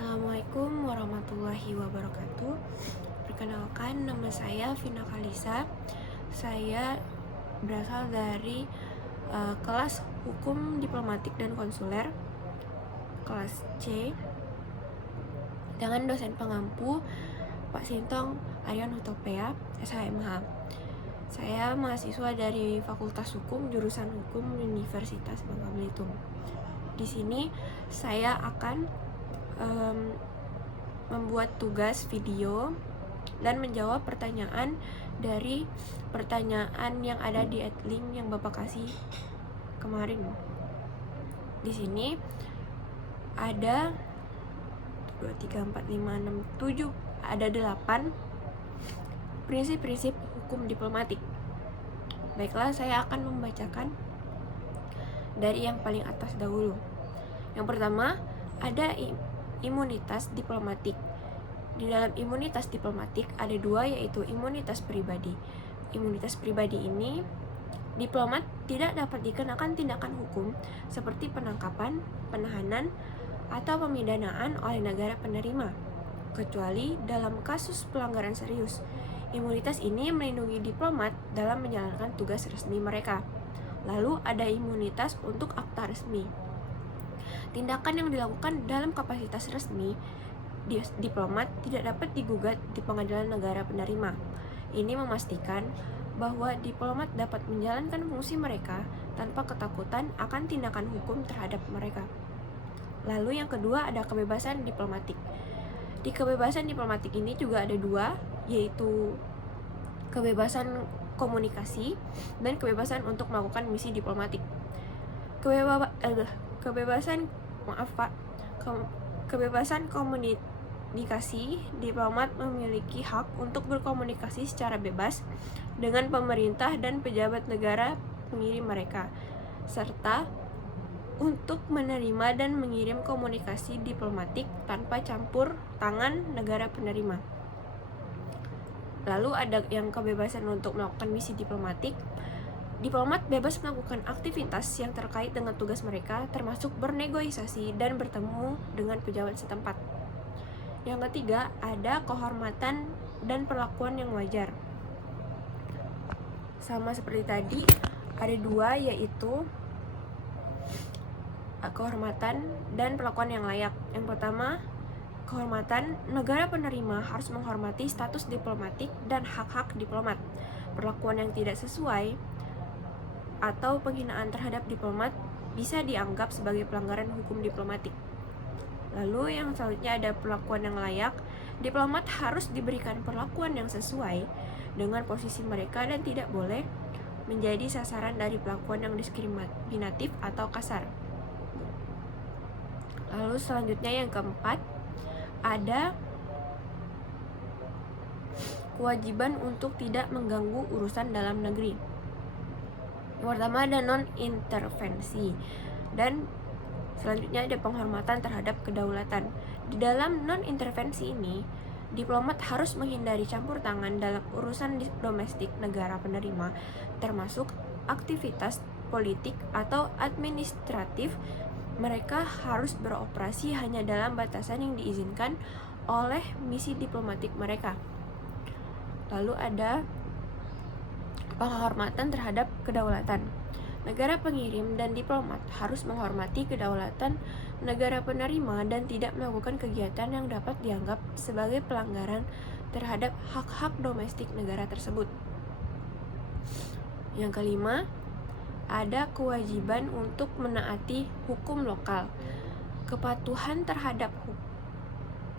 Assalamualaikum warahmatullahi wabarakatuh. Perkenalkan, nama saya Vina Kalisa. Saya berasal dari kelas Hukum Diplomatik dan Konsuler, kelas C, dengan dosen pengampu Pak Sintong Aryan Hutopea, SHMH. Saya mahasiswa dari Fakultas Hukum, jurusan Hukum Universitas Bangka Belitung. Di sini saya akan membuat tugas video dan menjawab pertanyaan dari pertanyaan yang ada di link yang Bapak kasih kemarin. Di sini ada 2, 3, 4, 5, 6, 7, ada 8 prinsip-prinsip hukum diplomatik. Baiklah, saya akan membacakan dari yang paling atas dahulu. Yang pertama, ada imunitas diplomatik. Di dalam imunitas diplomatik ada 2, yaitu imunitas pribadi. Imunitas pribadi ini, diplomat tidak dapat dikenakan tindakan hukum seperti penangkapan, penahanan, atau pemidanaan oleh negara penerima, kecuali dalam kasus pelanggaran serius. Imunitas ini melindungi diplomat dalam menjalankan tugas resmi mereka. Lalu ada imunitas untuk akta resmi. Tindakan yang dilakukan dalam kapasitas resmi, diplomat tidak dapat digugat di pengadilan negara penerima. Ini memastikan bahwa diplomat dapat menjalankan fungsi mereka tanpa ketakutan akan tindakan hukum terhadap mereka. Lalu yang kedua ada kebebasan diplomatik. Di kebebasan diplomatik ini juga ada 2, yaitu kebebasan komunikasi dan kebebasan untuk melakukan misi diplomatik. Kebebasan komunikasi, diplomat memiliki hak untuk berkomunikasi secara bebas dengan pemerintah dan pejabat negara pengirim mereka, serta untuk menerima dan mengirim komunikasi diplomatik tanpa campur tangan negara penerima. Lalu ada yang kebebasan untuk melakukan misi diplomatik. Diplomat bebas melakukan aktivitas yang terkait dengan tugas mereka, termasuk bernegosiasi dan bertemu dengan pejabat setempat. Yang ketiga, ada kehormatan dan perlakuan yang wajar. Sama seperti tadi, ada 2, yaitu kehormatan dan perlakuan yang layak. Yang pertama, kehormatan. Negara penerima harus menghormati status diplomatik dan hak-hak diplomat. Perlakuan yang tidak sesuai atau penghinaan terhadap diplomat bisa dianggap sebagai pelanggaran hukum diplomatik. Lalu yang selanjutnya ada perlakuan yang layak. Diplomat harus diberikan perlakuan yang sesuai dengan posisi mereka dan tidak boleh menjadi sasaran dari perlakuan yang diskriminatif atau kasar. Lalu selanjutnya yang keempat, ada kewajiban untuk tidak mengganggu urusan dalam negeri. Yang pertama ada non-intervensi, dan selanjutnya ada penghormatan terhadap kedaulatan. Di dalam non-intervensi ini, diplomat harus menghindari campur tangan dalam urusan domestik negara penerima, termasuk aktivitas politik atau administratif. Mereka harus beroperasi hanya dalam batasan yang diizinkan oleh misi diplomatik mereka. Lalu ada penghormatan terhadap kedaulatan. Negara pengirim dan diplomat harus menghormati kedaulatan negara penerima dan tidak melakukan kegiatan yang dapat dianggap sebagai pelanggaran terhadap hak-hak domestik negara tersebut. Yang kelima, ada kewajiban untuk menaati hukum lokal. Kepatuhan terhadap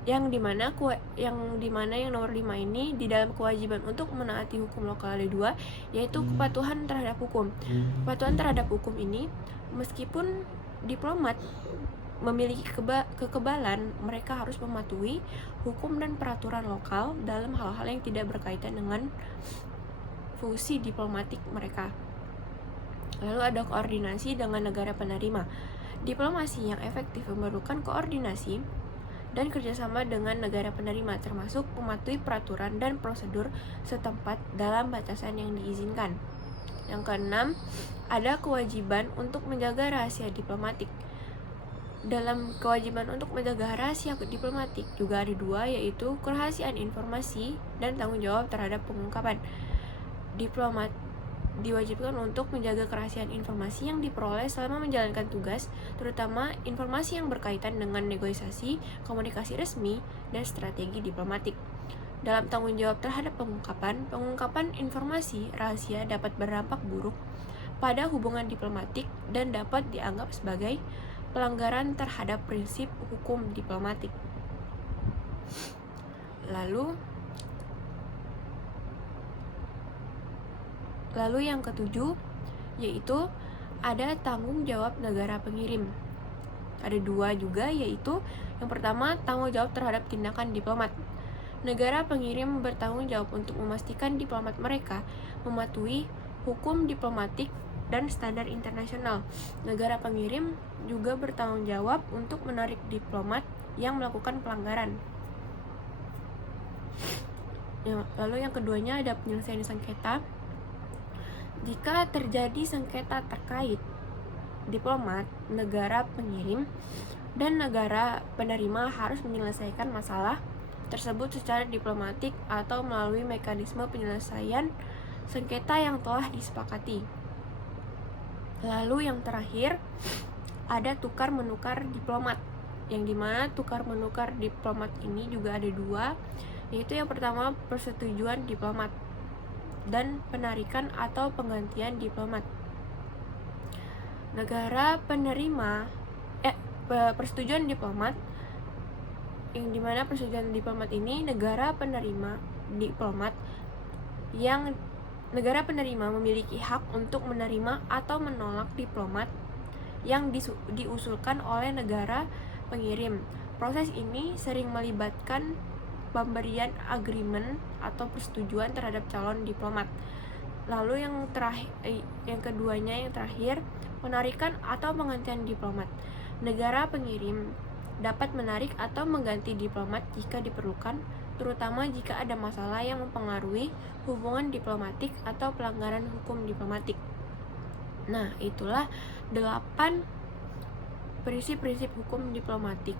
yang dimana yang nomor 5 ini di dalam kewajiban untuk menaati hukum lokal ada 2, yaitu kepatuhan terhadap hukum. Kepatuhan terhadap hukum ini, meskipun diplomat memiliki kekebalan, mereka harus mematuhi hukum dan peraturan lokal dalam hal-hal yang tidak berkaitan dengan fungsi diplomatik mereka. Lalu ada koordinasi dengan negara penerima. Diplomasi yang efektif memerlukan koordinasi dan kerjasama dengan negara penerima, termasuk mematuhi peraturan dan prosedur setempat dalam batasan yang diizinkan. Yang keenam, ada kewajiban untuk menjaga rahasia diplomatik. Dalam kewajiban untuk menjaga rahasia diplomatik juga ada dua, yaitu kerahasiaan informasi dan tanggung jawab terhadap pengungkapan. Diplomat diwajibkan untuk menjaga kerahasiaan informasi yang diperoleh selama menjalankan tugas, terutama informasi yang berkaitan dengan negosiasi, komunikasi resmi, dan strategi diplomatik. Dalam tanggung jawab terhadap pengungkapan informasi rahasia dapat berdampak buruk pada hubungan diplomatik dan dapat dianggap sebagai pelanggaran terhadap prinsip hukum diplomatik. Lalu yang ketujuh, yaitu ada tanggung jawab negara pengirim. Ada dua juga, yaitu yang pertama, tanggung jawab terhadap tindakan diplomat. Negara pengirim bertanggung jawab untuk memastikan diplomat mereka mematuhi hukum diplomatik dan standar internasional. Negara pengirim juga bertanggung jawab untuk menarik diplomat yang melakukan pelanggaran. Lalu yang keduanya ada penyelesaian sengketa. Jika terjadi sengketa terkait diplomat, negara pengirim dan negara penerima harus menyelesaikan masalah tersebut secara diplomatik atau melalui mekanisme penyelesaian sengketa yang telah disepakati. Lalu yang terakhir ada tukar-menukar diplomat, yang dimana tukar-menukar diplomat ini juga ada dua, yaitu yang pertama persetujuan diplomat dan penarikan atau penggantian diplomat. Negara penerima persetujuan diplomat, yang dimana persetujuan diplomat ini negara penerima diplomat yang negara penerima memiliki hak untuk menerima atau menolak diplomat yang diusulkan oleh negara pengirim. Proses ini sering melibatkan pemberian agreement atau persetujuan terhadap calon diplomat. Lalu yang terakhir, penarikan atau penggantian diplomat. Negara pengirim dapat menarik atau mengganti diplomat jika diperlukan, terutama jika ada masalah yang mempengaruhi hubungan diplomatik atau pelanggaran hukum diplomatik. Nah, itulah 8 prinsip-prinsip hukum diplomatik,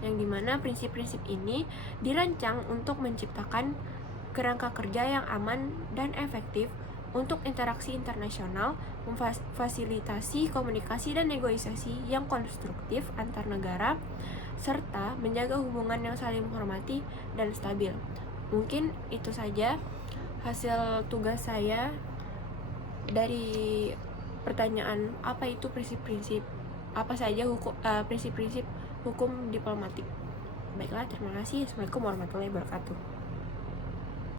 yang dimana prinsip-prinsip ini dirancang untuk menciptakan kerangka kerja yang aman dan efektif untuk interaksi internasional, memfasilitasi komunikasi dan negosiasi yang konstruktif antar negara, serta menjaga hubungan yang saling menghormati dan stabil. Mungkin itu saja hasil tugas saya dari pertanyaan apa itu prinsip-prinsip, apa saja prinsip-prinsip hukum diplomatik. Baiklah, terima kasih. Assalamualaikum warahmatullahi wabarakatuh.